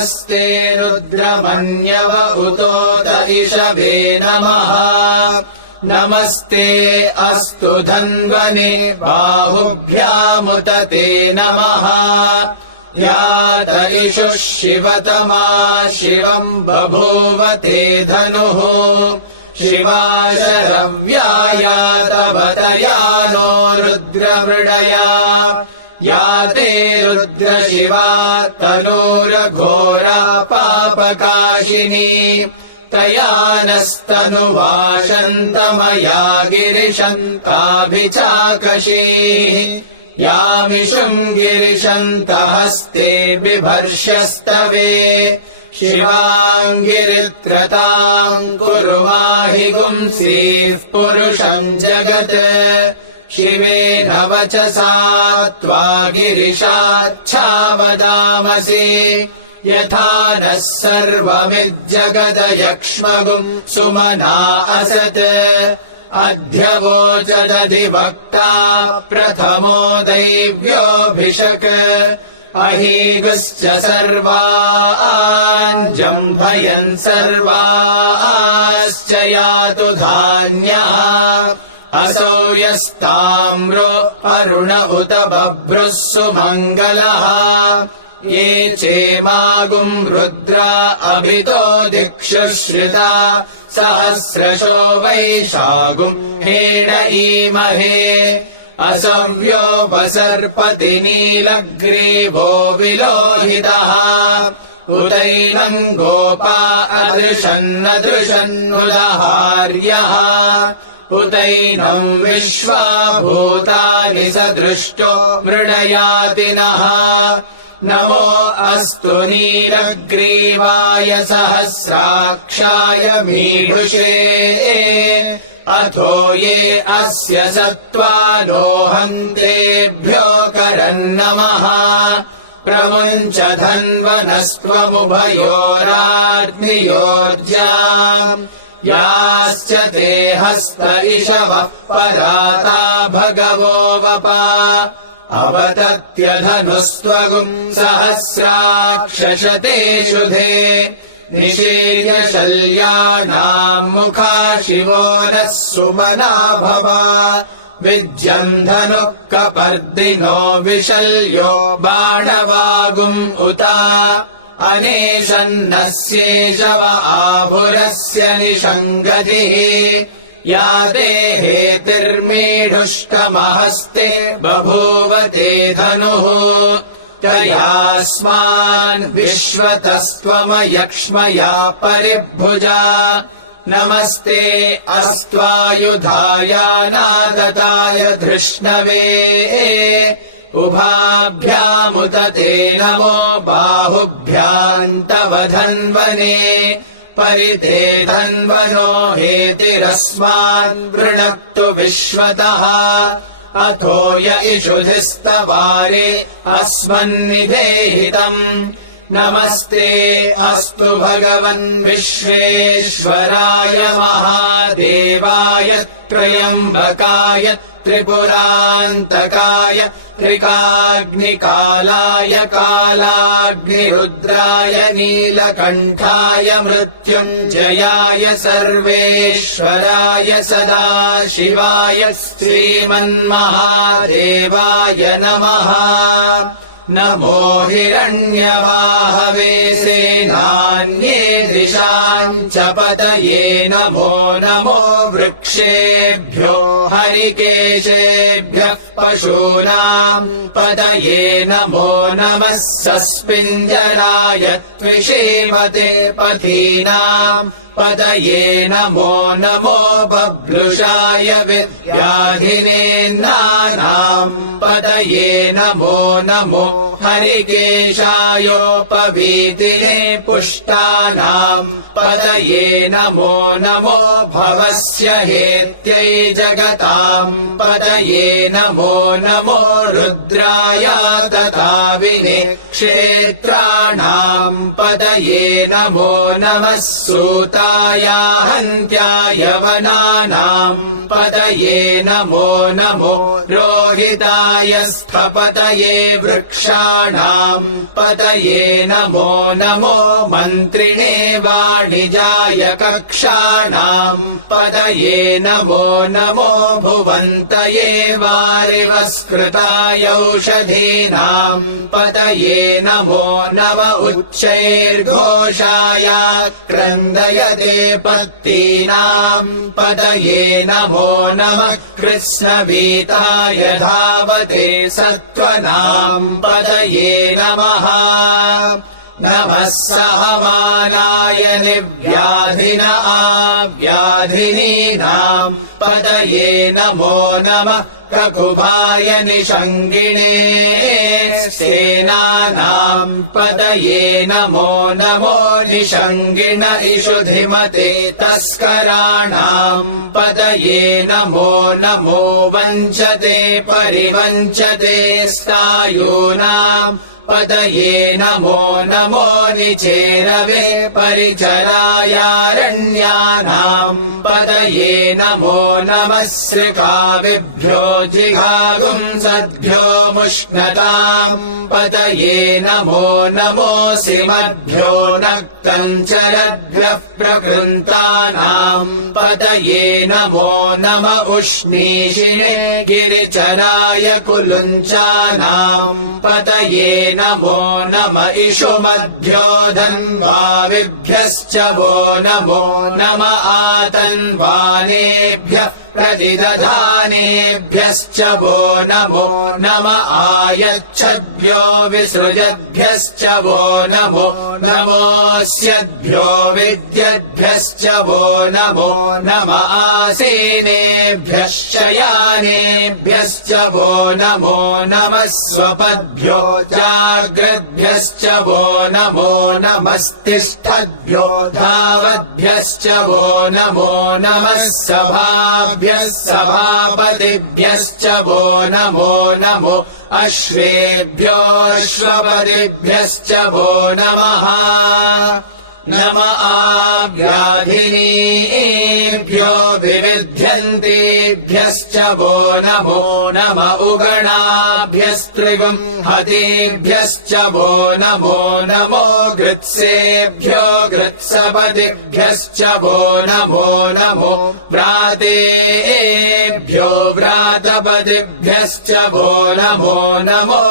नमस्ते रुद्रमन्यव उतोत इषवे नमः नमस्ते अस्तु धन्वने बाहुभ्यामुत ते नमः यात इषुः शिवतमा शिवम् बभूव ते धनुः शिवा शरव्यायातवतया नो रुद्रमृडया या ते रुद्रशिवा तनूरघोरा पापकाशिनी तया नस्तनुवाशन्तमया गिरिशन्ताभिचाकशीः यामिषुम् गिरिशन्तहस्ते बिभर्ष्यस्तवे शिवाङ्गिरित्रताम् कुर्वाहि गुंसीः पुरुषम् जगत् शिवेन वचसा त्वा गिरिशाच्छावदामसि यथा नः सर्वमिज्जगदयक्ष्मगुम् सुमना असत् अध्यवोचदधिवक्ता प्रथमो दैव्योऽभिषक् अहीगुश्च सर्वान् जम्भयन् सर्वाश्च यातु धान्यः असौ यस्ताम्रो अरुण उत बभ्रुः सुमङ्गलः ये चेमागुम् रुद्रा अभितो दिक्षु श्रिता सहस्रशो वैशागुम् हेण ईमहे असव्योपसर्पति नीलग्रीवो विलोहितः उदैनम् गोपा अदृशन्नदृशन्नुदहार्यः उदैनम् विश्वा भूतानि स दृष्टो मृडयाति नः नमो अस्तु नीलग्रीवाय सहस्राक्षाय मीढुषे अथो ये अस्य सत्त्वालोहन्तेभ्यो करन्नमः प्रमुञ्च धन्वनस्त्वमुभयोराग्नियोर्जाम् याश्च ते हस्त इषवः पराता भगवो वपा अवतत्यधनुस्त्वगुम् सहस्राक्षशते शुधे निशीर्य शल्यानाम् मुखा शिवो नः सुमना भवा विद्यम् धनुः कपर्दिनो विशल्यो बाणवागुम् उता अनेशन्नस्येषव आभुरस्य निषङ्गतिः या देहेतिर्मीढुष्टमहस्ते बभूव ते धनुः तयास्मान् विश्वतस्त्वमयक्ष्मया परिभुजा नमस्ते अस्त्वायुधाय नादताय धृष्णवे उभाभ्यामुत ते नमो बाहुभ्याम् तव धन्वने परिते धन्वनो हेतिरस्मान् वृणक्तु विश्वतः अथो य इषुधिस्तवारे अस्मन्निधेहितम् नमस्ते अस्तु भगवन् विश्वेश्वराय महादेवाय त्र्यम्बकाय त्रिपुरान्तकाय त्रिकाग्निकालाय कालाग्निरुद्राय नीलकण्ठाय मृत्युञ्जयाय सर्वेश्वराय सदाशिवाय श्रीमन्महादेवाय नमः नमो हिरण्यवाहवे सेनान्ये दिशाम् च पतये नमो नमो वृक्षेभ्यो हरिकेशेभ्यः पशूनाम् पतये नमो नमः सस्पिञ्जराय त्विषेमते पथीनाम् पतये नमो नमो बभ्रुषाय विद्याधिनेन्नानाम् पतये नमो नमो हरिकेशायोपवीतिने पुष्टानाम् पतये नमो नमो भवस्य हेत्यै जगताम् पतये नमो नमो रुद्राय तथा विने क्षेत्राणाम् पतये नमो नमः सूताय हन्त्याय वनानाम् पतये नमो नमो रोहिताय स्थपतये वृक्षाणाम् पतये नमो नमो मन्त्रिणे वाणिजाय कक्षाणाम् पतये नमो नमो भुवन्तये वारिवस्कृताय औषधीनाम् पतये नमो नम उच्चैर्घोषाय क्रन्दयते पत्तीनाम् पतये नमो नमः कृत्स्नवीताय धावते सत्त्वनाम् पतये नमः नमः सहमानाय निर्व्याधिन आव्याधिनीनाम् पतये नमो नमः ककुभाय निषङ्गिणे सेनानाम् पतये नमो नमो निषङ्गिण इषुधिमते तस्कराणाम् पतये नमो नमो वञ्चते परिवञ्चते स्तायूनाम् पतये नमो नमो निचेरवे परिचरायारण्यानाम् पतये नमो नमः श्रिकाविभ्यो जिघागुंसद्भ्यो मुष्णताम् पतये नमो नमोऽसिमद्भ्यो नक्तञ्चरद्भ्यः प्रकृन्तानाम् पतये नमो नम उष्णीषिणे गिरिचराय कुलुञ्चानाम् पतये नमो नम इषुमद्भ्यो धन्वाविभ्यश्च वो नमो नम आतन्वानेभ्यः प्रतिदधानेभ्यश्च वो नमो नम आयच्छद्भ्यो विसृजद्भ्यश्च वो नमो नमोऽस्यद्भ्यो विद्यद्भ्यश्च वो नमो नम आसीनेभ्यः शयानेभ्यश्च वो नमो नमः स्वपद्भ्यो जाग्रद्भ्यश्च वो नमो नमस्तिष्ठद्भ्यो धावद्भ्यश्च वो नमो नमः सभाभ्यः सभापतिभ्यश्च वो नमो नमो अश्वेभ्योऽश्वपतिभ्यश्च वो नमः नम आव्याधिनीभ्यो विविध्यन्तेभ्यश्च वो नमो नम उगणाभ्यस्त्रिगुंहतेभ्यश्च वो नमो नमो गृत्सेभ्यो गृत्सपतिभ्यश्च वो नमो नमो व्रातेभ्यो व्रातपतिभ्यश्च वो नमो नमो